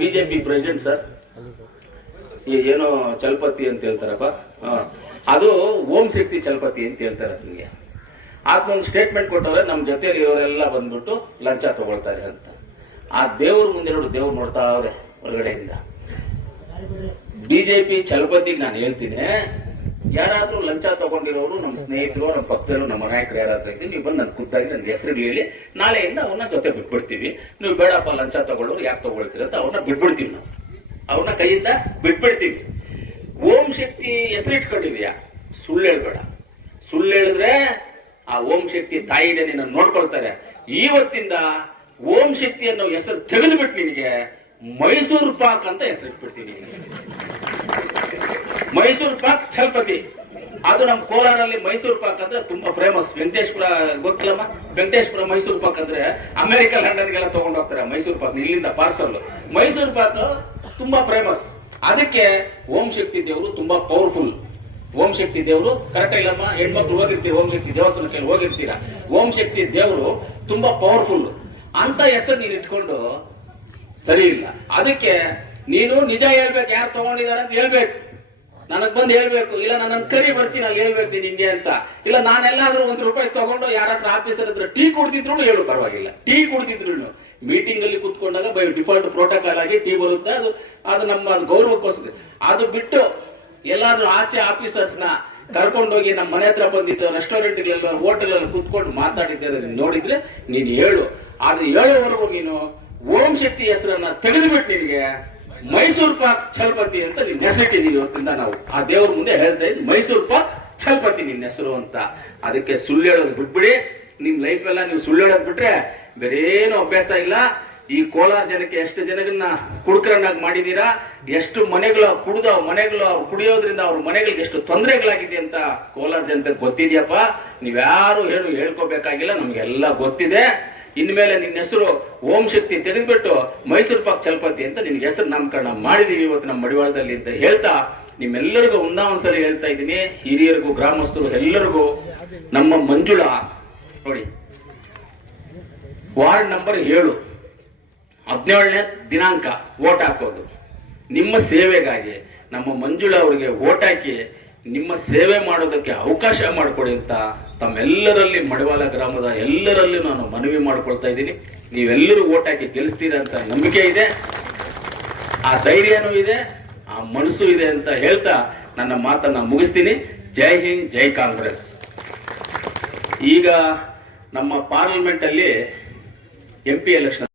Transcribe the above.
BJP president sir, ಏನೋ ಚಲಪತಿ ಅಂತ ಹೇಳ್ತಾರಪ್ಪ, ಅದು ಓಂ ಶಕ್ತಿ ಚಲಪತಿ ಅಂತ ಹೇಳ್ತಾರೆ. ನಿಮಗೆ ಆತ್ಮ ಒಂದು ಸ್ಟೇಟ್ಮೆಂಟ್ ಕೊಟ್ಟವ್ರೆ, ನಮ್ಮ ಜೊತೆಯಲ್ಲಿ ಇರೋರೆಲ್ಲ ಬಂದ್ಬಿಟ್ಟು ಲಂಚ ತಗೊಳ್ತಾರೆ ಅಂತ. ಆ ದೇವ್ರ ಮುಂದೆ ನೋಡು, ದೇವ್ರು ನೋಡ್ತಾ ಅವ್ರೆ ಹೊರಗಡೆಯಿಂದ. ಬಿಜೆಪಿ ಚಲಪತಿಗೆ ನಾನು ಹೇಳ್ತೀನಿ, ಯಾರಾದ್ರೂ ಲಂಚ ತಗೊಂಡಿರೋರು ನಮ್ಮ ಸ್ನೇಹಿತರು, ನಮ್ಮ ಪಕ್ಕದಲ್ಲೂ, ನಮ್ಮ ನಾಯಕರು ಯಾರಾದ್ರೂ ಇದ್ದೀನಿ, ನೀವು ಬಂದು ನನ್ನ ಖುದ್ದಾಗಿ ನನ್ನ ಹೆಸರು ಹೇಳಿ, ನಾಳೆಯಿಂದ ಅವ್ರನ್ನ ಜೊತೆ ಬಿಟ್ಬಿಡ್ತೀವಿ. ನೀವು ಬೇಡಪ್ಪ ಲಂಚ ತಗೊಳ್ಳೋರು ಯಾಕೆ ತಗೊಳ್ತೀರ ಅಂತ ಅವ್ರನ್ನ ಬಿಟ್ಬಿಡ್ತೀವಿ. ನಾವು ಅವ್ರನ್ನ ಕೈಯಿಂದ ಬಿಟ್ಬಿಡ್ತೀವಿ. ಓಂ ಶಕ್ತಿ ಹೆಸರಿಟ್ಕೊಂಡಿದ್ಯಾ, ಸುಳ್ಳು ಹೇಳ್ಬೇಡ. ಸುಳ್ಳು ಹೇಳಿದ್ರೆ ಆ ಓಂ ಶಕ್ತಿ ತಾಯಿನೇ ನಿನ್ನ ನೋಡ್ಕೊಳ್ತಾರೆ. ಇವತ್ತಿಂದ ಓಂ ಶಕ್ತಿ ಅನ್ನೋ ಹೆಸರು ತೆಗೆದುಬಿಟ್ಟು ನಿನಗೆ ಮೈಸೂರು ಪಾಕ್ ಅಂತ ಹೆಸರಿಟ್ಬಿಡ್ತೀನಿ. ಮೈಸೂರು ಪಾಕ್ ಚಲಪತಿ, ಅದು ನಮ್ಮ ಕೋಲಾರಲ್ಲಿ ಮೈಸೂರು ಪಾಕ್ ಅಂದ್ರೆ ತುಂಬಾ ಫೇಮಸ್. ವೆಂಕಟೇಶ್ವರ ಗೊತ್ತಿಲ್ಲಮ್ಮ, ವೆಂಕಟೇಶ್ವರ ಮೈಸೂರು ಪಾಕ್ ಅಂದ್ರೆ ಅಮೆರಿಕ ಲಂಡನ್ಗೆಲ್ಲ ತಗೊಂಡು ಹೋಗ್ತಾರೆ ಮೈಸೂರು ಪಾಕ್, ಇಲ್ಲಿಂದ ಪಾರ್ಸಲ್. ಮೈಸೂರು ಪಾಕ್ ತುಂಬಾ ಫೇಮಸ್. ಅದಕ್ಕೆ ಓಂ ಶಕ್ತಿ ದೇವರು ತುಂಬಾ ಪವರ್ಫುಲ್. ಓಂ ಶಕ್ತಿ ದೇವರು ಕರೆಕ್ಟ್ ಇಲ್ಲಮ್ಮ, ಹೆಣ್ಮಕ್ಳು ಹೋಗಿರ್ತೀರ, ಓಂ ಶಕ್ತಿ ದೇವಸ್ಥಾನಕ್ಕೆ ಹೋಗಿರ್ತೀರಾ, ಓಂ ಶಕ್ತಿ ದೇವರು ತುಂಬಾ ಪವರ್ಫುಲ್ ಅಂತ ಹೆಸರು ನೀನು ಇಟ್ಕೊಂಡು ಸರಿ ಇಲ್ಲ. ಅದಕ್ಕೆ ನೀನು ನಿಜ ಹೇಳ್ಬೇಕು, ಯಾರು ತಗೊಂಡಿದ್ದಾರೆ ಅಂತ ಹೇಳ್ಬೇಕು, ನನಗ್ ಬಂದು ಹೇಳ್ಬೇಕು. ಇಲ್ಲ ನನ್ನ ಕರಿ ಬರ್ತೀನಿ, ಅಲ್ಲಿ ಹೇಳ್ಬೇಕು ನಿಂಗೆ ಅಂತ. ಇಲ್ಲ ನಾನೆಲ್ಲಾದ್ರೂ ₹1 ತಗೊಂಡು ಯಾರಾದ್ರೂ ಆಫೀಸರ್ ಹತ್ರ ಟೀ ಕುಡ್ತಿದ್ರು ಹೇಳು, ಪರವಾಗಿಲ್ಲ. ಟೀ ಕುಡ್ತಿದ್ರು ಮೀಟಿಂಗ್ ಅಲ್ಲಿ ಕುತ್ಕೊಂಡಾಗ ಬೈ ಡಿಫಾಲ್ಟ್ ಪ್ರೋಟೋಕಾಲ್ ಆಗಿ ಟೀ ಬರುತ್ತೆ, ಅದು ನಮ್ಮ ಗೌರವಕ್ಕೋಸ್ಕರ. ಅದು ಬಿಟ್ಟು ಎಲ್ಲಾದ್ರೂ ಆಚೆ ಆಫೀಸರ್ಸ್ ನ ಕರ್ಕೊಂಡೋಗಿ ನಮ್ಮ ಮನೆ ಹತ್ರ ಬಂದಿದ್ದು ರೆಸ್ಟೋರೆಂಟ್ಗಳೆಲ್ಲ, ಹೋಟೆಲ್ ಅಲ್ಲಿ ಕುತ್ಕೊಂಡು ಮಾತಾಡಿದ್ದಾರೆ ನೋಡಿದ್ರೆ ನೀನು ಹೇಳು. ಅದು ಹೇಳೋವರೆಗೂ ನೀನು ಓಂ ಶಕ್ತಿ ಹೆಸರನ್ನ ತೆಗೆದುಬಿಟ್ಟು ನಿನಗೆ ಮೈಸೂರು ಪಾಕ್ ಚಲಪತಿ ಅಂತ ನಿನ್ನ ಹೆಸರಿಟ್ಟಿದ್ದೀವಿ. ಇವತ್ತಿಂದ ನಾವು ಆ ದೇವ್ರ ಮುಂದೆ ಹೇಳ್ತಾ ಇದ್ದೀವಿ, ಮೈಸೂರು ಪಾಕ್ ಚಲಪತಿ ನಿನ್ನ ಹೆಸರು ಅಂತ. ಅದಕ್ಕೆ ಸುಳ್ಳು ಹೇಳೋದು ಬಿಟ್ಬಿಡಿ. ನಿಮ್ ಲೈಫ್ ಎಲ್ಲ ನೀವು ಸುಳ್ಳು ಹೇಳೋದು ಬಿಟ್ರೆ ಬೇರೇನು ಅಭ್ಯಾಸ ಇಲ್ಲ. ಈ ಕೋಲಾರ ಜನಕ್ಕೆ ಎಷ್ಟು ಜನಗಳನ್ನ ಕುಡುಕರನ್ನಾಗಿ ಮಾಡಿದೀರಾ, ಎಷ್ಟು ಮನೆಗಳು ಕುಡಿಯೋದ್ರಿಂದ ಅವ್ರ ಮನೆಗಳಿಗೆ ಎಷ್ಟು ತೊಂದರೆಗಳಾಗಿದೆ ಅಂತ ಕೋಲಾರ ಜನತೆಗೆ ಗೊತ್ತಿದ್ಯಪ್ಪ. ನೀವ್ಯಾರು ಏನು ಹೇಳ್ಕೋಬೇಕಾಗಿಲ್ಲ, ನಮ್ಗೆಲ್ಲ ಗೊತ್ತಿದೆ. ಇನ್ಮೇಲೆ ನಿನ್ನ ಹೆಸರು ಓಂ ಶಕ್ತಿ ತೆಗೆದುಬಿಟ್ಟು ಮೈಸೂರು ಪಾಕ್ ಚಲಪತಿ ಅಂತ ನಿನ್ಗೆ ಹೆಸರು ನಾಮಕರಣ ಮಾಡಿದೀವಿ ಇವತ್ತು ನಮ್ಮ ಮಡಿವಾಳದಲ್ಲಿ ಅಂತ ಹೇಳ್ತಾ, ನಿಮ್ಮೆಲ್ಲರಿಗೂ ಒಂದ್ಸಲ ಹೇಳ್ತಾ ಇದ್ದೀನಿ, ಹಿರಿಯರಿಗೂ ಗ್ರಾಮಸ್ಥರು ಎಲ್ಲರಿಗೂ. ನಮ್ಮ ಮಂಜುಳಾ ನೋಡಿ, ವಾರ್ಡ್ ನಂಬರ್ 7 17ನೇ ದಿನಾಂಕ ವೋಟ್ ಹಾಕೋದು ನಿಮ್ಮ ಸೇವೆಗಾಗಿ. ನಮ್ಮ ಮಂಜುಳಾ ಅವರಿಗೆ ವೋಟ್ ಹಾಕಿ ನಿಮ್ಮ ಸೇವೆ ಮಾಡೋದಕ್ಕೆ ಅವಕಾಶ ಮಾಡಿಕೊಡಿ ಅಂತ ತಮ್ಮೆಲ್ಲರಲ್ಲಿ, ಮಡಿವಾಳ ಗ್ರಾಮದ ಎಲ್ಲರಲ್ಲೂ ನಾನು ಮನವಿ ಮಾಡ್ಕೊಳ್ತಾ ಇದ್ದೀನಿ. ನೀವೆಲ್ಲರೂ ವೋಟ್ ಹಾಕಿ ಗೆಲ್ಲಿಸ್ತೀರಾ ಅಂತ ನಂಬಿಕೆ ಇದೆ, ಆ ಧೈರ್ಯನೂ ಇದೆ, ಆ ಮನಸ್ಸು ಇದೆ ಅಂತ ಹೇಳ್ತಾ ನನ್ನ ಮಾತನ್ನ ಮುಗಿಸ್ತೀನಿ. ಜೈ ಹಿಂದ್, ಜೈ ಕಾಂಗ್ರೆಸ್. ಈಗ ನಮ್ಮ ಪಾರ್ಲಿಮೆಂಟ್ ಅಲ್ಲಿ MP ಎಲೆಕ್ಷನ್